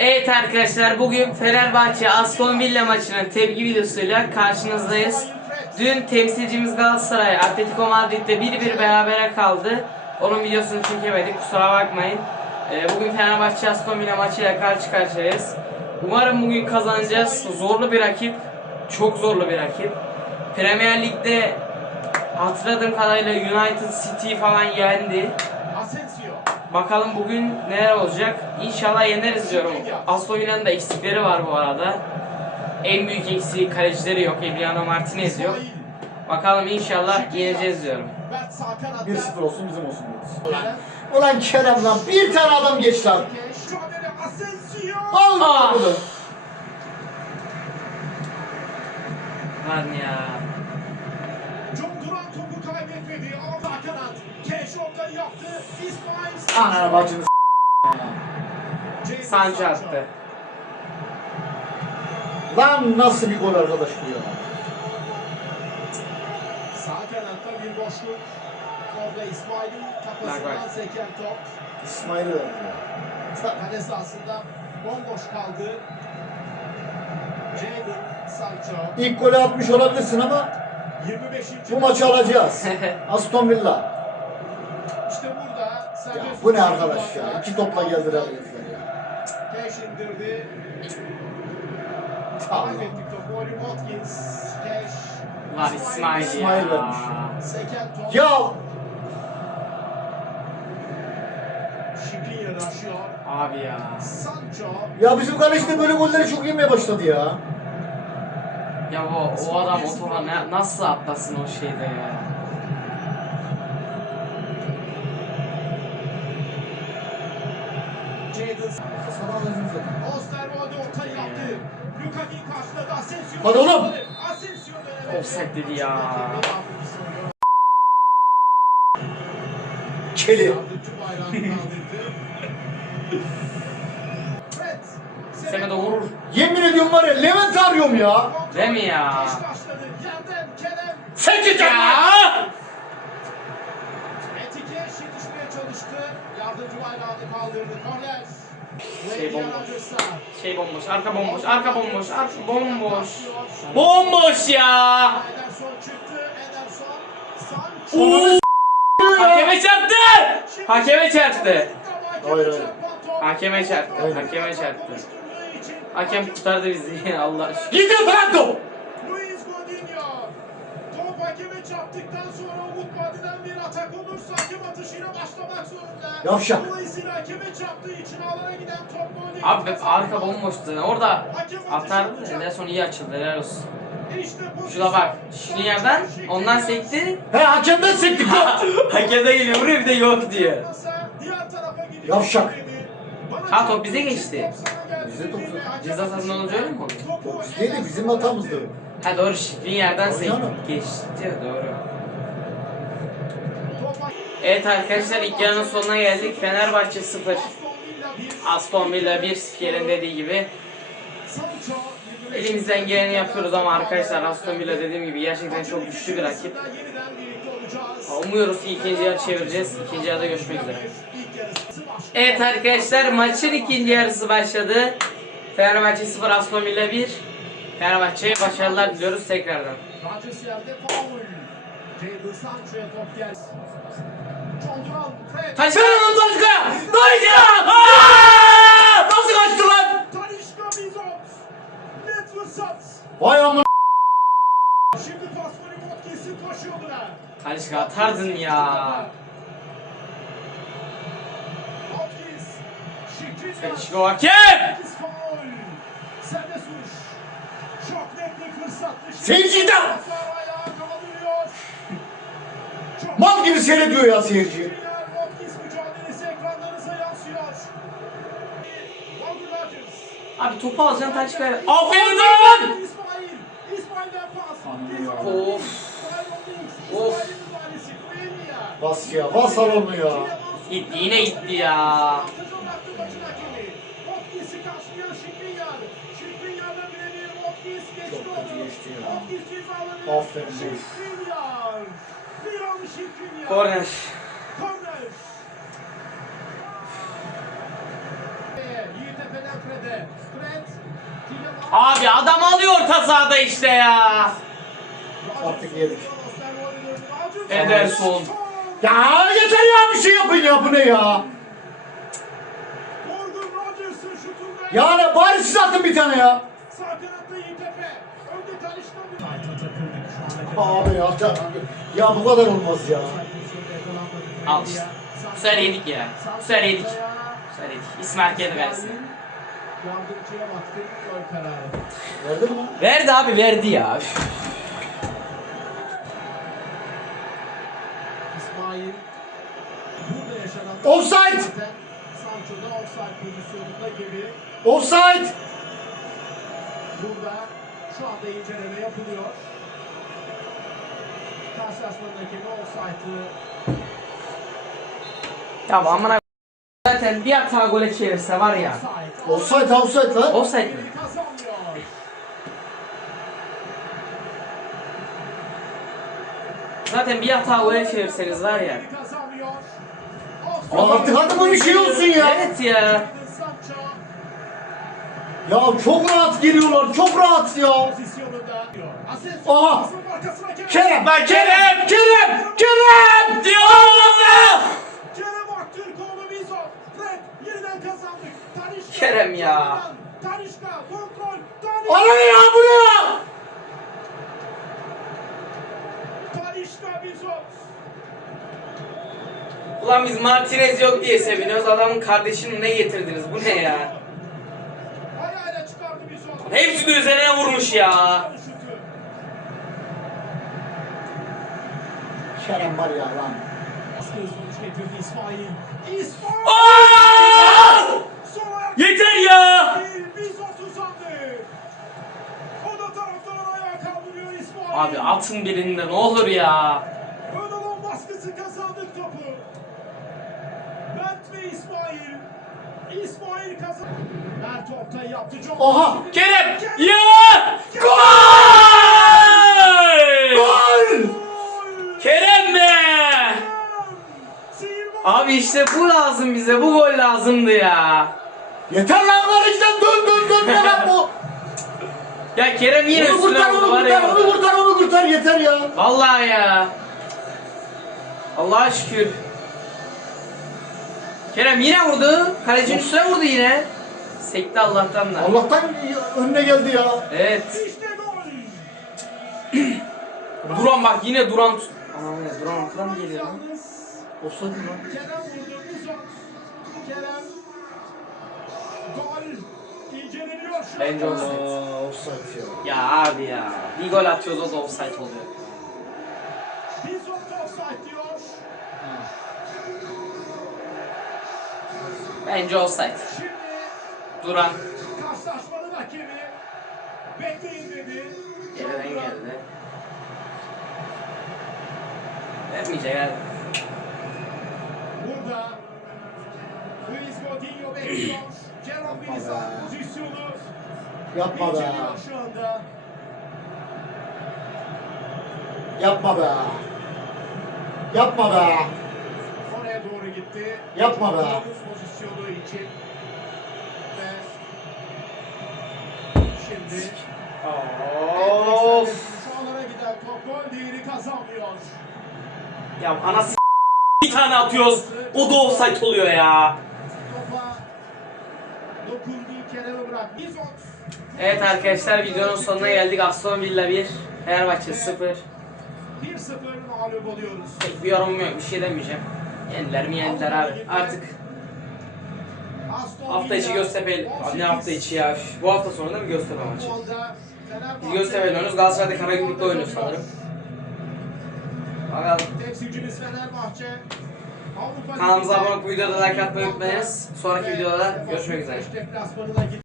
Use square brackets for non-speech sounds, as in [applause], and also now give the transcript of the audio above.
Evet arkadaşlar bugün Fenerbahçe Aston Villa maçının tepki videosuyla karşınızdayız. Dün temsilcimiz Galatasaray Atletico Madrid'de 1-1 berabere kaldı. Onun videosunu çekemedik kusura bakmayın. Ee, bugün Fenerbahçe Aston Villa maçıyla karşı karşıyayız. Umarım bugün kazanacağız. Zorlu bir rakip. Çok zorlu bir rakip. Premier Lig'de hatırladığım kadarıyla United City falan yendi. Bakalım bugün neler olacak. İnşallah yeneriz diyorum. Aston Villa'nın da eksikleri var bu arada. En büyük eksiği kalecileri yok. Emiliano Martinez yok. Bakalım inşallah yeneceğiz diyorum. Mert sağ kanatta. 1-0 olsun bizim olsun diyoruz. Kerem. Ulan Kerem lan bir tane adam geç lan. Mücadele Asensio. Al Ah! bunu. Lan ya. John Duran topu kaybetmedi ortayı yaptı. İsmail. Ananı bacını s- Sancho attı. Lan nasıl bir gol arkadaş bu ya. Sağ kanatta bir boşluk. Orada İsmail'in kafasından bak. seken top. İsmail'i verdi ya. Kale sahasında bomboş kaldı. Jadon Sancho. İlk golü atmış olabilirsin ama 25. bu maçı alacağız. Aston Villa. Bu ne arkadaş ya? İki topla geldiler herifler ya. Keş indirdi. Kaybettik topu. Oli Watkins. Keş. Lan İsmail ya. İsmail vermiş. Seken top. Ya Şikrinyar aşıyor. Abi ya. Sancho. ya bizim kaleci de böyle golleri çok yemeye başladı ya. Ya o, o adam o topa ne, nasıl atlasın o şeyde ya. Hadi oğlum. Offside dedi ya. Keli. Yardımcı bayrağını kaldırdı. Fred. Semedo vurur. Yemin ediyorum var ya Levent arıyorum ya. Değil mi ya? Kerem. Sekiz ya. Etike yetişmeye çalıştı. Yardımcı bayrağını kaldırdı. Korner. Şey bomboş. Şey bomboş, arka bomboş, arka bomboş, arka bomboş. Bomboş ya. Oo! Hakeme çarptı. Hakeme çarptı. Hayır, hayır. Hakeme çarptı, Hayır. hakeme çarptı. Hakem kurtardı bizi [laughs] Allah aşkına. Gidiyor Brando. Luis Godinho. Top hakeme çarptıktan sonra Umut Vadi'den bir olursa hakem atışıyla başlamak zorunda. Yavşak. Dolayısıyla hakeme çarptığı için alana giden top golü. Abi arka bomboştu. Orada Hakem atar. atışı olacak. Ondan sonra iyi açıldı. Helal olsun. İşte pozisyon. Şuna bak. Şunu yerden ondan sekti. He hakemden sektik lan. [laughs] Hakem de geliyor. Buraya bir de yok diyor. Diğer tarafa gidiyor. Yavşak. Ha, top bize geçti. top Bize top- Ceza sahasında olunca öyle mi oldu? Topu Yok, biz değil de bizim hatamızdı. Ha doğru şifrin yerden sekti. Geçti doğru. Evet arkadaşlar ilk yarının sonuna geldik. Fenerbahçe 0. Aston Villa 1 spiker'in dediği gibi. Elimizden geleni yapıyoruz ama arkadaşlar Aston Villa dediğim gibi gerçekten çok güçlü bir rakip. Umuyoruz ki ikinci yarı çevireceğiz. İkinci yarıda görüşmek üzere. Evet arkadaşlar maçın ikinci yarısı başladı. Fenerbahçe 0 Aston Villa 1. Fenerbahçe'ye başarılar diliyoruz tekrardan. Jadon Sancho'ya top geldi. Nasıl kaçtı lan? Talişka Bizot. Net fırsat. Vay amına. Şimdi pas golü Watkins'in koşu yoluna. Talişka atardın ya. Talişka hakem! Serbest vuruş. Çok net bir fırsat. Seyirciden. Mal gibi seyrediyor ya seyirci. Abi topu alacaksın Talişka'ya. Aferin lan! Of. Of. Bas ya bas al onu ya. Gitti yine gitti ya. Çok kötü geçti ya. Aferin. Korner. Abi adam alıyor orta sahada işte ya. Artık yedik. Ederson. Ya yeter ya bir şey yapın ya bu ne ya? Yani bari siz atın bir tane ya. Sağ kanatta Yiğitepe. Önde Talişka. Tayta takıldık şu anda. Abi ya. Ya bu kadar olmaz ya. Al işte. Bu sefer yedik ya. Bu sefer yedik. Bu sefer yedik. İsmail geldi kalesine. Verdin mi? Verdi abi verdi ya. İsmail. Burada yaşanan... Offside! Sancho'da offside pozisyonunda gibi. Offside! Burada şu anda inceleme yapılıyor. Karşılaşmanın hakemi offside'ı Tamam amına Zaten bir hata gole çevirse var ya. offside. Offside offside lan. Offside mi? Kazanmıyor. Zaten bir hata gole çevirseniz var ya. Kazanmıyor. Ya artık hadi bu bir şey olsun ya. Evet ya. Sancho Ya çok rahat geliyorlar. Çok rahat ya. Aha! Kerem. Kerem! Lan Kerem! Kerem! Kerem! Diyor! Kerem Aktürkoğlu Bizo. Fred yeniden kazandık. Tanişka. Kerem ya. Tanişka kontrol. Tanişka. Ana ya bu ne ya? Tanişka Bizo. Ulan biz Martinez yok diye seviniyoruz. Adamın kardeşini ne getirdiniz? Bu ne ya? Hepsini üzerine vurmuş ya. Kerem var ya lan. İsmail. Yeter ya! Abi atın birinde ne olur ya. Önalon baskısı kazandık topu. Mert ve İsmail. İsmail kazandı. Mert ortayı yaptı. Çok Oha! Kerem! Ya! Gol! Gol! Gol! Kerem be! Sihirli Abi işte bu lazım bize. Bu gol lazımdı ya. Yeter lan var işte dön dön dön Kerem bu. Ya Kerem yine Onu üstüne kurtar vurdu onu var kurtar ya. onu kurtar onu kurtar yeter ya. Vallahi ya. Allah'a şükür. Kerem yine vurdu. Kalecinin üstüne vurdu yine. Sekti Allah'tan da. Allah'tan önüne geldi ya. Evet. İşte gol. [clears throat] Duran bak yine Duran. tut- Anam ya Duran arkadan mı geliyor lan? Offside mi lan? Kerem vurdu. Bizot. Kerem. Gol. İnceleniyor şu Bence anda. offside. Aa, offside ya. Ya abi ya. Bir gol atıyoruz o da offside oluyor. Bizot offside diyor. Bence offside. Şimdi Duran karşılaşmanın hakemi bekleyin dedi. geriden geldi. Vermeyecek abi. Yapma be. şu anda. Yapma be. Yapma be. Oraya doğru gitti. Yapma be. Pozisyonu için. Ve şimdi Of. Şu anlara giden top gol değeri kazanmıyor. Ya anası bir tane atıyoruz. O da offside oluyor ya. Topa. Bizot. Evet arkadaşlar videonun sonuna geldik. Aston Villa 1, Fenerbahçe 0. 1-0 mağlup oluyoruz. Pek bir yorumum yok. Bir şey demeyeceğim. Yendiler mi yendiler abi. Artık hafta içi Villa, Göztepe. Abi ne hafta içi ya. Bu hafta sonu değil mi Göztepe maçı? Biz Göztepe'yle oynuyoruz. Galatasaray'da Karagümrük'te oynuyor sanırım. Bakalım. Temsilcimiz Fenerbahçe. Avrupa Kanalımıza abone olup videoda like atmayı unutmayınız. Sonraki videoda görüşmek üzere.